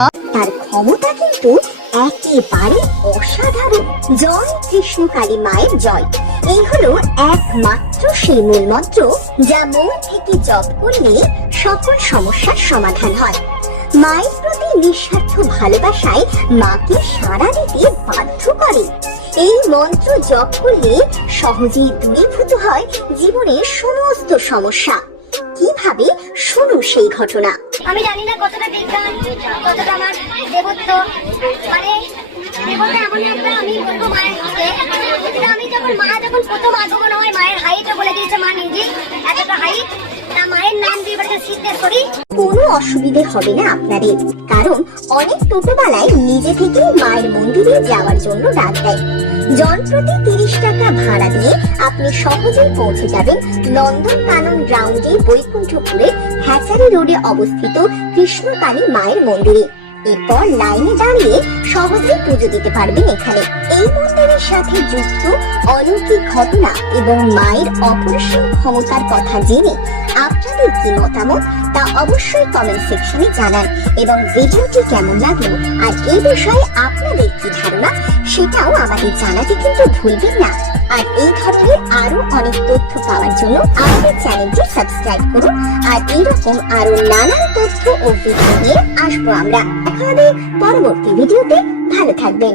তার ক্ষমতা কিন্তু একেবারে অসাধারণ। জয় কৃষ্ণ কালী মায়ের জয়। এই হলো একমাত্র সেই মূল মন্ত্র যা মন থেকে জপ করলে সকল সমস্যার সমাধান হয়। মায়ের প্রতি নিঃস্বার্থ ভালোবাসায় মাকে সাড়া দিতে বাধ্য করে। এই মন্ত্র জপ করলে সহজেই দূরীভূত হয় জীবনের সমস্ত সমস্যা। কীভাবে? শুনুন সেই ঘটনা। আমি জানি না কতটা বিজ্ঞান, কতটা আমার দেবত্ব। মানে দেবতা এমন একটা আমি বলব মায়ের হাতে। আমি যখন মা যখন প্রথম আগমন হয়, মায়ের হাইটও বলে দিয়েছে মা নিজে এতটা হাইট তা মায়ের নাম কোনো অসুবিধে হবে না আপনাদের। কারণ অনেক টোটোবেলায় নিজে থেকেই মায়ের মন্দিরে যাওয়ার জন্য ডাক দেয়। তিরিশ টাকা ভাড়া দিয়ে আপনি সহজেই পৌঁছে যাবেন গ্রাউন্ডে বৈকুণ্ঠপুরে হ্যাচারি রোডে অবস্থিত কৃষ্ণকালী মায়ের মন্দিরে। এরপর লাইনে দাঁড়িয়ে সহজেই পুজো দিতে পারবেন এখানে। এই মন্দিরের সাথে যুক্ত অলৌকিক ঘটনা এবং মায়ের অপরিসীম ক্ষমতার কথা জেনে আপনাদের কি মতামত তা অবশ্যই কমেন্ট সেকশনে জানান। এবং ভিডিওটি কেমন লাগল আর এই বিষয়ে আপনাদের কি ধারণা, সেটাও আমাদের জানাতে কিন্তু ভুলবেন না। আর এই ধরনের আরও অনেক তথ্য পাওয়ার জন্য আমাদের চ্যানেলটি সাবস্ক্রাইব করুন। আর এইরকম আরও নানান তথ্য ও ভিডিও নিয়ে আসব আমরা। হবে পরবর্তী ভিডিওতে ভালো থাকবেন।